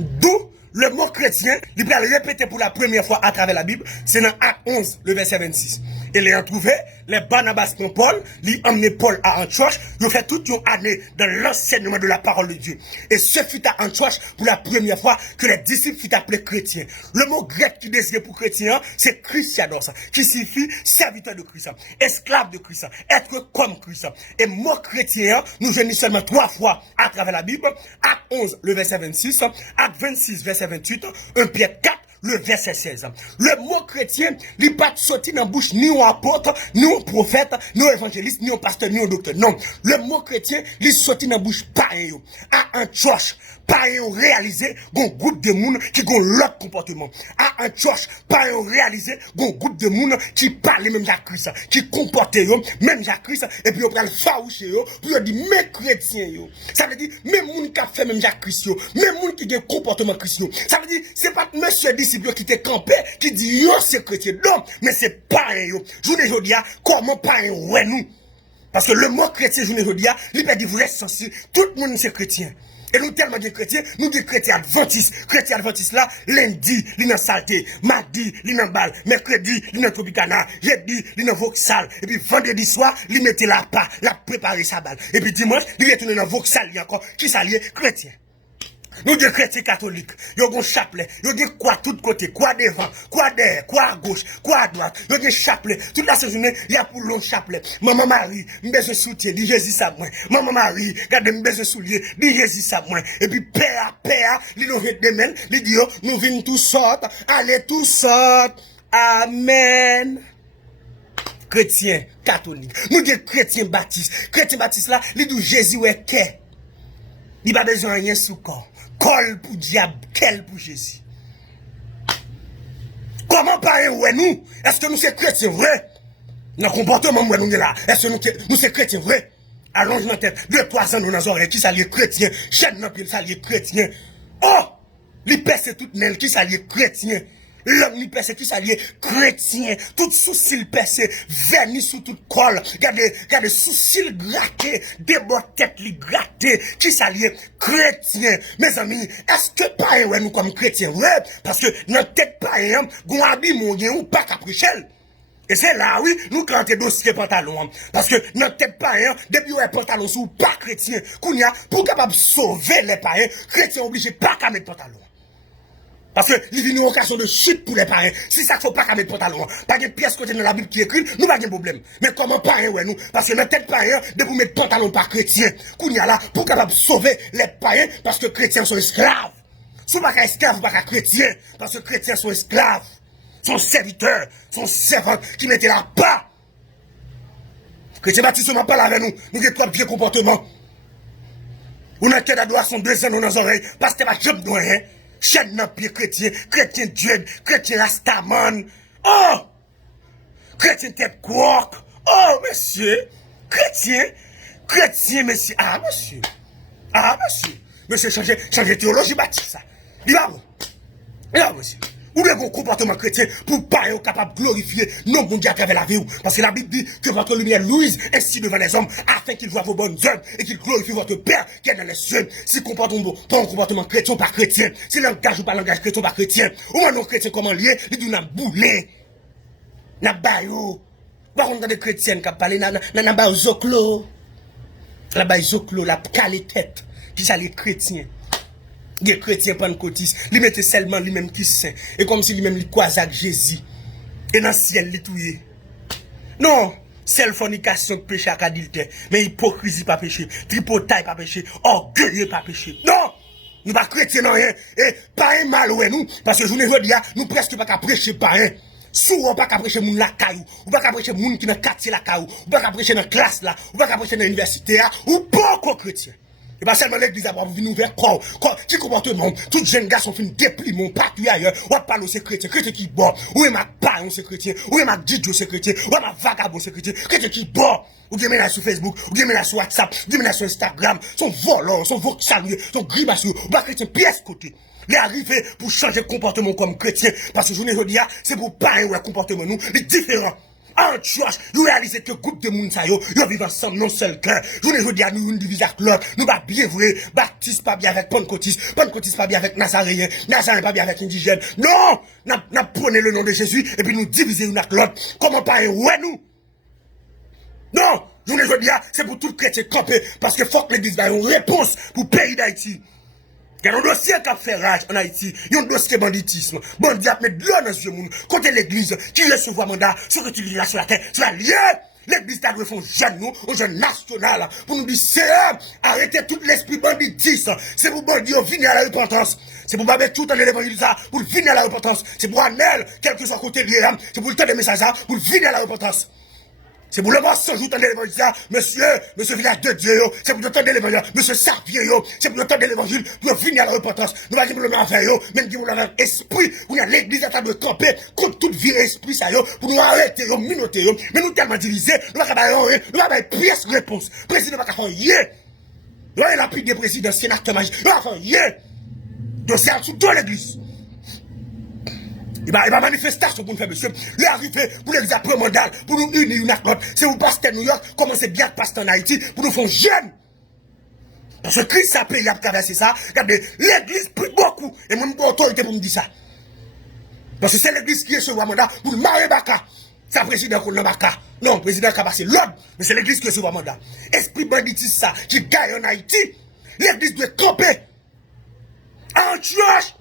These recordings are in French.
D'où le mot chrétien, il va le répéter pour la première fois à travers la Bible, c'est dans Acte 11, le verset 26. Et les ont trouvé, les Barnabas pour Paul, ils ont emmené Paul à Antioche, ils ont fait toute une année dans l'enseignement de la parole de Dieu. Et ce fut à Antioche pour la première fois que les disciples furent appelés chrétiens. Le mot grec qui désigne pour chrétien, c'est Christianos, qui signifie serviteur de Christ, esclave de Christ, être comme Christ. Et mot chrétien, nous venons seulement 3 fois à travers la Bible, Acte 11, le verset 26, Acte 26, verset 28, 1 Pierre 4, le verset 16. Le mot chrétien, il n'est pas sorti dans la bouche ni un apôtre, ni un prophète, ni un évangéliste, ni un pasteur, ni un docteur. Non. Le mot chrétien, il est sorti dans la bouche pareil. À Antioche, pareil réalisé, un groupe de monde qui ont l'autre comportement. À Antioche, pareil réalisé, un groupe de monde qui parle même Jacques Christ, qui comporte même Jacques Christ, et puis on prend le faouché, puis on dit, mais chrétien, ça veut dire, même monde qui a fait même Jacques Christ, même monde qui a un comportement chrétien. Ça veut dire, c'est pas monsieur disciple qui t'est campé, qui dit, yo, c'est chrétien. Non, mais c'est pareil, Je ne dis pas, comment pareil, ouais, nous. Parce que le mot chrétien, je ne dis pas, il peut dire, vous êtes censé, tout le monde c'est chrétien. Et nous tellement de chrétiens, nous des chrétiens adventistes. Chrétiens adventistes là, lundi, il y a saleté, mardi, il y a balle, mercredi, il y a Tropicana, jeudi, il y a Vauxhall, et puis vendredi soir, il mettait la pas, la préparer sa balle. Et puis dimanche, il retourne dans Vauxhall encore, qui s'allie chrétien. Nous des chrétiens catholiques, ils ont un chapelet, ils ont quoi tout côté, quoi devant, quoi derrière, quoi à gauche, quoi à droite, ils ont un chapelet. Toute la journée, il y a pour long chapelet. Maman Marie, je besoin de soutien, dit Jésus à moi. Maman Marie, regardez, je besoin de soulier, dit Jésus à moi. Et puis, père, ils ont des mains, ils disent, nous venons tous sortes, allez tous sortes. Amen. Chrétiens catholiques, nous des chrétiens baptistes. Chrétiens baptistes là, ils disent Jésus est qu'est. Il n'a pas besoin de rien sous corps. Col pour diable, quel pour Jésus. Comment parler ouais nous? Est-ce que nous sommes chrétiens vrai? Dans le comportement où nous sommes là, est-ce que nous sommes chrétiens vrai? Allonge notre tête, 2-3 ans dans nos oreilles, qui s'allie chrétien, chaîne dans pied, s'allie chrétien. Oh! Les percent toutes nelles, qui s'allie chrétien. L'homme ni percé, qui s'allie chrétien. Tout sourcil percé, vernis sous toute colle. Regardez, sourcil gratté, des bords tête li gratté, qui s'allie chrétien. Mes amis, est-ce que pareil, ouais, nous comme chrétiens, ouais? Parce que notre tête pareil, gon habille mon ou pas caprichel. Et c'est là, oui, nous cantons dossier pantalon. Parce que notre tête païen, depuis ouais pantalon sous pas chrétien, kounya, pour capable sauver les païens, chrétiens obligés pas qu'à mettre pantalon. Parce que il vient une occasion de chute pour les païens. Si ça faut pas qu'à mettre pantalon, pas de pièce côté dans la Bible qui écrit, nous pas de problème. Mais comment païen, ouais, nous? Parce que notre tête païen, de pour mettre pantalon pas chrétien, kounya là, pour capable sauver les païens, parce que chrétiens sont esclaves. Si pas qu'à esclaves, pas qu'à chrétiens, parce que chrétiens sont esclaves. Son serviteur, son servant qui mettait là bas. Chrétien Baptiste n'a pas là avec nous. Nous avons trois vieux comportements. On a tête à doigt, son 2 ans dans nos oreilles. Parce que pas job de rien. Chaîne dans pied chrétien, chrétien Dieu, chrétien Rastaman. Oh! Chrétien tête quark. Oh, monsieur. Chrétien, monsieur. Ah, monsieur. Monsieur, changer théologie Baptiste, ça. Il va bon. Monsieur. Ou bien un comportement chrétien pour pas être capable de glorifier non bon Dieu à travers la vie. Parce que la Bible dit que votre lumière luise ainsi devant les hommes afin qu'ils voient vos bonnes œuvres et qu'ils glorifient votre Père qui est dans les cieux. Si comportement pas un comportement chrétien pas chrétien, si langage ou pas langage chrétien pas chrétien, ou un non chrétien comment lié, il dit n'a boulé, n'a baillot. Par contre, des chrétiens qui parlent n'a baillot zoclo, la baillot zoclo, la calé tête, qui ça les chrétiens. Les chrétiens pentecôtistes, ils mettaient seulement lui-même qui saint. Et comme si lui-même lui croisait avec Jésus. Et dans le ciel, il touillait. Non, seule fornication péché à adultère. Mais hypocrisie pas péché. Tripotaille pas péché. Orgueilleux pas péché. Non! Nous pas chrétiens non rien. Et pas un mal ouais nous. Parce que je ne veux dire, nous presque pas qu'à prêcher pas un. Souvent pas qu'à prêcher moun la caillou. Ou pas qu'à prêcher moun qui dans quartier la caillou. Ou pas qu'à prêcher dans classe là. Ou pas qu'à prêcher dans l'université là. Ou pas qu'aux chrétiens. Et pas seulement l'église a venir vers quoi, qui comportement, tout jeune garçon fin dépli mon partout ailleurs, ou parle aux chrétiens, chrétien qui boit, ou est ma païen c'est chrétien, ou est ma didio c'est chrétien, ou est ma vagabond c'est chrétien, chrétien qui boit, ou bien là sur Facebook, ou bien là sur WhatsApp, ou bien là sur Instagram, son volant, son vocabulaire, son grimace, ou pas chrétien pièce côté. Les arriver pour changer de comportement comme chrétien, parce que je ne veux dire, c'est pour païen ou le comportement nous, les différents. Antioche, nous réalisons que groupe de monde ça yo vivent ensemble non seul cœur. Je ne veux dire nous une division avec l'autre, nous pas bien vrai, baptiste pas bien avec pentecôtiste, pentecôtiste pas bien avec nazaréen, nazaréen pas bien avec indigène. Non, n'a prenez le nom de Jésus et puis nous diviser une avec l'autre. Comment pas ouais nous? Non, je ne veux dire c'est pour tout chrétien camper parce que faut que l'église ait une réponse pour le pays d'Haïti. Il y a un dossier qui a fait rage en Haïti. Il y a un dossier banditisme. Bandit a mis de l'eau dans les yeux. Côté l'église, qui recevoir mandat, sur l'utilisation sur la terre, sur la liée. L'église a dû faire un jeune, nous, un jeune national, pour nous dire, c'est arrêtez tout l'esprit banditisme. C'est pour bandit venir à la repentance. C'est pour pas tout dans l'évangile, pour venir à la repentance. C'est pour Anel, quel que soit côté lié, c'est pour le temps des messages, pour venir à la repentance. C'est pour le mensonge, vous entendez l'évangile, monsieur village de Dieu, c'est pour entendre l'évangile, monsieur Sarpier, c'est pour entendre l'évangile, pour venir à la repentance. Nous va dire pour le mettre en yo, même si vous avez un esprit, où il y a l'église à de camper contre toute vie esprit, ça yo, pour nous arrêter, minoter, mais nous tellement divisés, nous va faire pièce réponse. Président va faire yé. Nous avons la pluie des présidents, sénateur magique, nous va faire yé. Dossier sous toute l'église. Il va manifestation pour nous faire, monsieur. Il est arrivé pour les après mandat, pour nous unir une accord. C'est vous pasteur New York, commencez bien à pasteur en Haïti, pour nous faire jeune. Parce que Christ a payé à traverser ça. Regardez, l'église prie beaucoup. Et moi, j'ai autorité pour me dire ça. Parce que c'est l'église qui est sur le mandat pour le marier Baka. C'est le président qu'on a Baka. Non, le président qui a passé l'ordre, mais c'est l'église qui est sur le mandat. Esprit banditisme ça, qui gagne en Haïti. L'église doit camper. Antioche.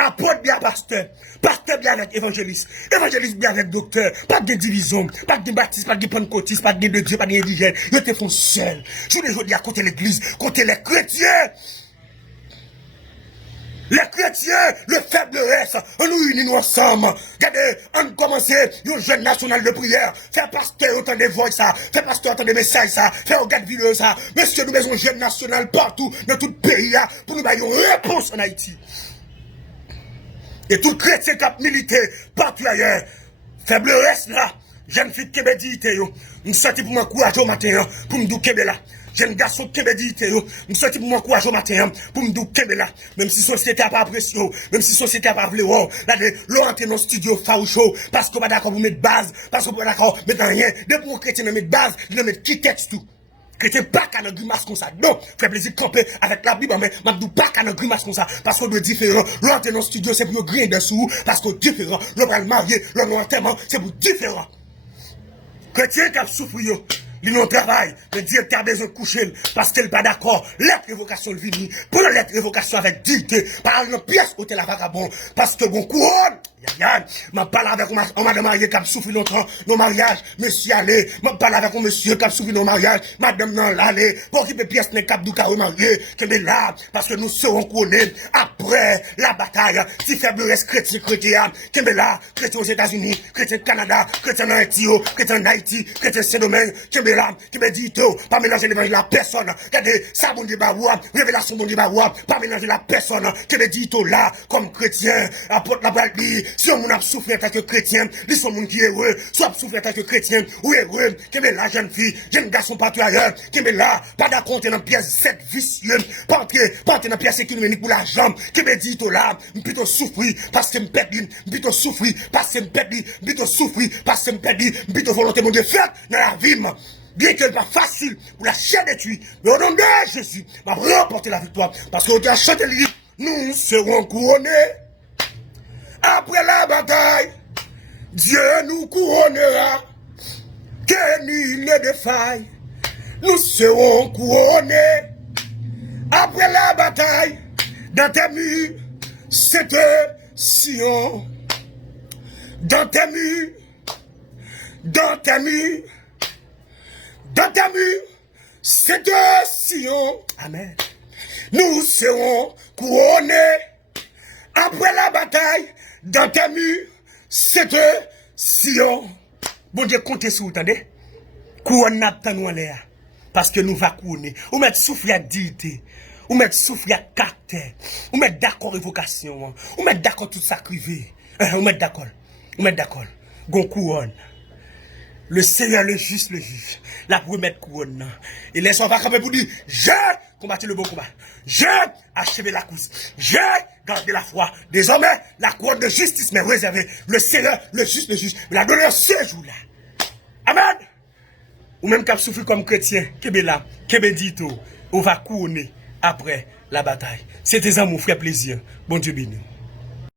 Apôtre bien pasteur, pasteur bien avec évangéliste, évangéliste bien avec docteur, pas de division, pas de baptiste, pas de pentecôtiste, pas de Dieu, pas d'indigène, ils te font seul. Je les dis à côté l'église, côté les chrétiens. Les chrétiens, le faiblesse, on nous unit ensemble. Regardez, on commence une jeune national de prière. Faire pasteur autant de voix ça, faire pasteur autant de messages ça, faire regarde vidéo ça. Monsieur, nous avons une jeune national partout, dans tout le pays, pour nous donner une réponse en Haïti. Et tout chrétien qui a milité partout ailleurs, faiblesse là, jeune fille qui m'a dit, nous sortis pour m'encourager au matin, pour me dire là. Jeune garçon qui m'a dit, nous sortis pour m'encourager au matin, pour me dire là. Même si la société n'a pas apprécié, même si la société n'a pas voulu, là, l'on entre dans le studio faroucheux, parce qu'on n'est pas d'accord pour mettre base, parce qu'on n'est pas d'accord pour mettre rien. Dès pour un chrétien mettre base, il doit mettre qui texte tout. Chrétien pas qu'à un grimace comme ça. Non, fait plaisir de camper avec la Bible, mais je ne pas qu'à un grimace comme ça. Parce qu'on est différent. L'entrée dans le studio, c'est pour griller dessous. Parce qu'on est différent. L'on va le marier, l'on enterrement, c'est pour différent. Chrétien qui a souffert, il n'a travail. Le directeur a besoin de coucher parce qu'il n'est pas d'accord. Lettre révocation le vini. Pour la lettre révocation avec dignité. Par une pièce où la vagabond. Parce que bon couronne. Je parle avec un madame mariée qui a souffert longtemps dans le mariage. Monsieur allez. Je parle avec un monsieur qui a souffert dans le mariage. Madame non l'allée. Pour qu'il y ait pièce n'est cap du carreau marié. Qui est là. Parce que nous serons couronnés après la bataille. Si faiblesse chrétien, qui est là. Chrétien aux États-Unis. Chrétien au Canada. Chrétien en Haïti. Chrétien en Haïti. Chrétien Saint-Domingue. Qui est là. Qui me dit tout. Pas mélanger l'évangile à personne. Regardez. Ça bon débat. Révélation bon débat. Pas mélanger la personne. Qui me dit tout là. Comme chrétien. Apporte la balle. Si on a souffert en tant que chrétien, ils sont gens qui est heureux, soit souffert en tant que chrétien, ou heureux, qui est la jeune fille, jeune garçon partout ailleurs, qui est là, pas d'accord dans pièce 7 vicieux, pas entrer dans pièce économique pour l'argent, qui me dit tout là, plutôt souffrir, parce que me perdre, plutôt souffrir, parce que me perdre, plutôt souffrir, parce que me perdre, plutôt volonté de faire dans la vie. Bien que ce n'est pas facile pour la chair de tuer, mais au nom de Jésus, va remporter la victoire, parce qu'on a chanté le livre, nous serons couronnés. Après la bataille, Dieu nous couronnera, que nul ne défaille, nous serons couronnés. Après la bataille, dans tes murs, c'est Sion. Dans tes murs, dans tes murs, dans tes murs, c'est Sion. Amen. Nous serons couronnés. Après la bataille, dans tes murs, c'est Sion. Bon Dieu, comptez sur vous, attendez. Couronne n'a nous en l'air. Parce que nous va couronner. Ou mettre souffle à dignité. Ou mettre souffle à caractère. Ou mettre d'accord évocation. Ou mettre d'accord tout ça crivé. Ou mettre d'accord. Ou mettre d'accord. Gon couronne. Le Seigneur, le juste, le juge. La première couronne. Et laisse on va camper pour dire, j'ai combattu le bon combat. J'ai achevé la course. J'ai gardé la foi. Désormais, la couronne de justice m'est réservée. Le Seigneur, le juste, le juge, me l'a donné ce jour-là. Amen. Ou même cap souffrir comme chrétien, kebe là, kebe dito, on va couronner après la bataille. C'était ça mon frère plaisir. Bon Dieu béni.